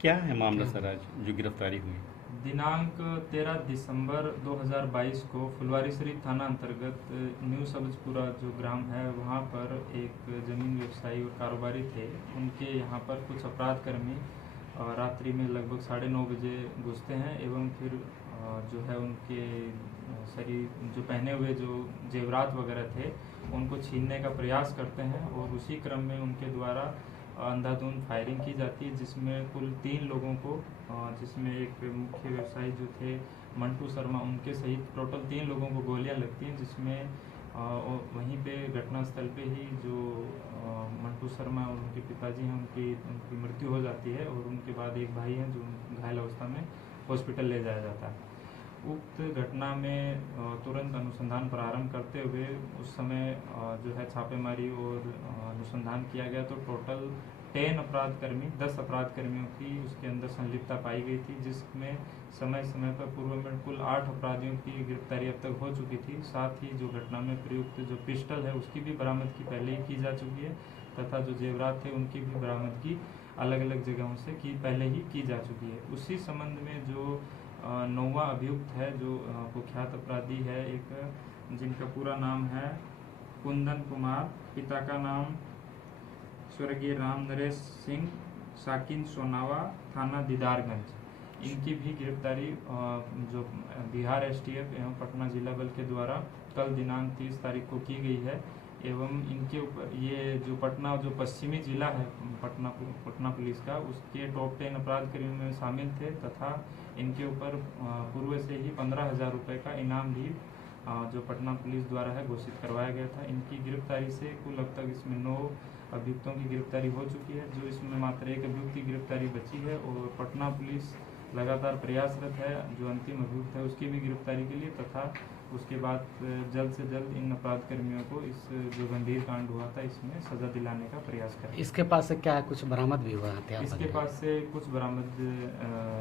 क्या है मामला सर आज जो गिरफ्तारी हुई? दिनांक 13 दिसंबर 2022 को फुलवारीशरीफ थाना अंतर्गत न्यू सब्जपुरा जो ग्राम है वहाँ पर एक ज़मीन व्यवसायी और कारोबारी थे। उनके यहाँ पर कुछ अपराध कर्मी रात्रि में लगभग 9:30 बजे घुसते हैं एवं फिर जो है उनके शरीर जो पहने हुए जो जेवरात वगैरह थे उनको छीनने का प्रयास करते हैं और उसी क्रम में उनके द्वारा अंधाधुंध फायरिंग की जाती है, जिसमें कुल 3 लोगों को जिसमें एक मुख्य व्यवसायी जो थे मंटू शर्मा उनके सहित टोटल 3 लोगों को गोलियां लगती हैं, जिसमें वहीं पे घटनास्थल पे ही जो मंटू शर्मा और उनके पिताजी हैं उनकी मृत्यु हो जाती है और उनके बाद एक भाई हैं जो घायल अवस्था में हॉस्पिटल ले जाया जाता है। उक्त घटना में तुरंत अनुसंधान प्रारंभ करते हुए उस समय जो है छापेमारी और अनुसंधान किया गया तो टोटल 10 अपराध कर्मियों की उसके अंदर संलिप्तता पाई गई थी, जिसमें समय समय पर पूर्व में कुल 8 अपराधियों की गिरफ्तारी अब तक हो चुकी थी। साथ ही जो घटना में प्रयुक्त जो पिस्टल है उसकी भी बरामदगी पहले ही की जा चुकी है तथा जो जेवरात थे उनकी भी बरामदगी अलग अलग जगहों से पहले ही की जा चुकी है। उसी संबंध में जो 9वां अभियुक्त है जो कुख्यात अपराधी है एक जिनका पूरा नाम है कुंदन कुमार, पिता का नाम स्वर्गीय राम नरेश सिंह, साकिन सोनावा, थाना दीदारगंज, इनकी भी गिरफ्तारी जो बिहार एसटीएफ एवं पटना जिला बल के द्वारा कल दिनांक 30 तारीख को की गई है एवं इनके ऊपर ये जो पटना जो पश्चिमी जिला है पटना पुलिस का उसके टॉप 10 अपराध कर्मियों में शामिल थे तथा इनके ऊपर पूर्व से ही 15,000 रुपये का इनाम भी जो पटना पुलिस द्वारा है घोषित करवाया गया था। इनकी गिरफ्तारी से कुल अब तक इसमें 9 अभियुक्तों की गिरफ्तारी हो चुकी है, जो इसमें मात्र एक अभियुक्त की गिरफ्तारी बची है और पटना पुलिस लगातार प्रयासरत है जो अंतिम अभियुक्त है उसकी भी गिरफ्तारी के लिए तथा उसके बाद जल्द से जल्द इन अपराध कर्मियों को इस जो गंभीर कांड हुआ था इसमें सजा दिलाने का प्रयास करें। इसके पास से क्या कुछ बरामद भी हुआ है? इसके पास से कुछ बरामद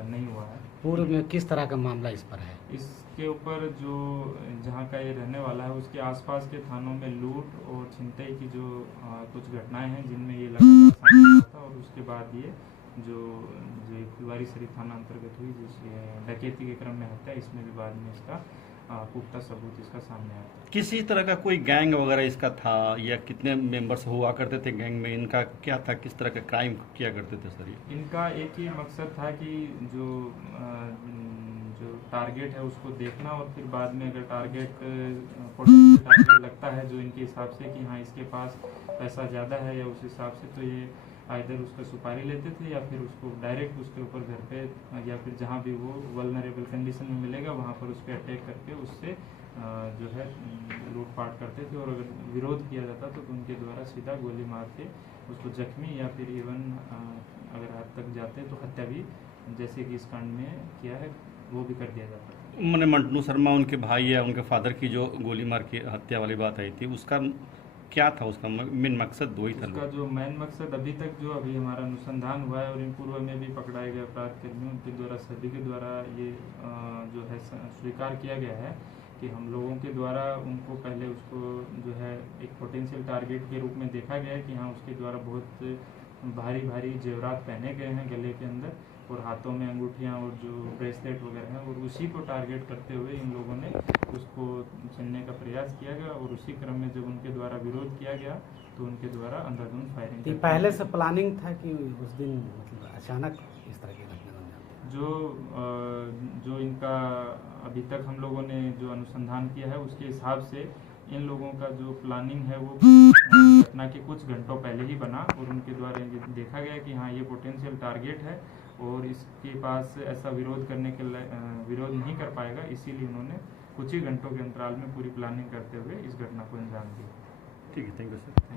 नहीं हुआ है। पूर्व में किस तरह का मामला इस पर है? इसके ऊपर जो जहाँ का ये रहने वाला है उसके आसपास के थानों में लूट और छिनतई की जो कुछ घटनाएं हैं जिनमें ये लगातार शामिल था और उसके बाद ये जो फुलवारीशरीफ थाना अंतर्गत हुई जिस डकैती के क्रम में हत्या इसमें भी बाद में इसका पुख्ता सबूत इसका सामने आया। किसी तरह का कोई गैंग वगैरह इसका था या कितने मेंबर्स हुआ करते थे गैंग में? इनका क्या था, किस तरह का क्राइम किया करते थे सर? इनका एक ही मकसद था कि जो टारगेट है उसको देखना और फिर बाद में अगर पोटेंशियल टारगेट लगता है जो इनके हिसाब से कि हाँ इसके पास पैसा ज़्यादा है या उस हिसाब से तो ये आइदर उसका सुपारी लेते थे या फिर उसको डायरेक्ट उसके ऊपर घर पे या फिर जहाँ भी वो वल्नरेबल कंडीशन में मिलेगा वहाँ पर उस पर अटैक करके उससे जो है लूटपाट करते थे और अगर विरोध किया जाता तो उनके द्वारा सीधा गोली मार के उसको जख्मी या फिर इवन अगर हद तक जाते तो हत्या भी जैसे कि इस कांड में किया है वो भी कर दिया जाता है। मैंने मंटू शर्मा उनके भाई या उनके फादर की जो गोली मार के हत्या वाली बात आई थी उसका क्या था? उसका मेन मकसद वही था? उसका जो मेन मकसद अभी हमारा अनुसंधान हुआ है और इन पूर्व में भी पकड़ाए गए अपराध कर्मियों के द्वारा सभी के द्वारा ये जो है स्वीकार किया गया है कि हम लोगों के द्वारा उनको पहले उसको जो है एक पोटेंशियल टारगेट के रूप में देखा गया है कि हाँ उसके द्वारा बहुत भारी भारी जेवरात पहने गए हैं गले के अंदर और हाथों में अंगूठियाँ और जो ब्रेसलेट वगैरह हैं और उसी को टारगेट करते हुए इन लोगों ने उसको छीनने का प्रयास किया गया और उसी क्रम में जब उनके द्वारा विरोध किया गया तो उनके द्वारा अंधाधुंध फायरिंग पहले से प्लानिंग था कि उस दिन मतलब अचानक इस तरह की घटना जो इनका अभी तक हम लोगों ने जो अनुसंधान किया है उसके हिसाब से इन लोगों का जो प्लानिंग है वो घटना के कुछ घंटों पहले ही बना और उनके द्वारा देखा गया कि हाँ ये पोटेंशियल टारगेट है और इसके पास ऐसा विरोध करने के विरोध नहीं कर पाएगा, इसीलिए उन्होंने कुछ ही घंटों के अंतराल में पूरी प्लानिंग करते हुए इस घटना को अंजाम दिया। ठीक है, थैंक यू सर।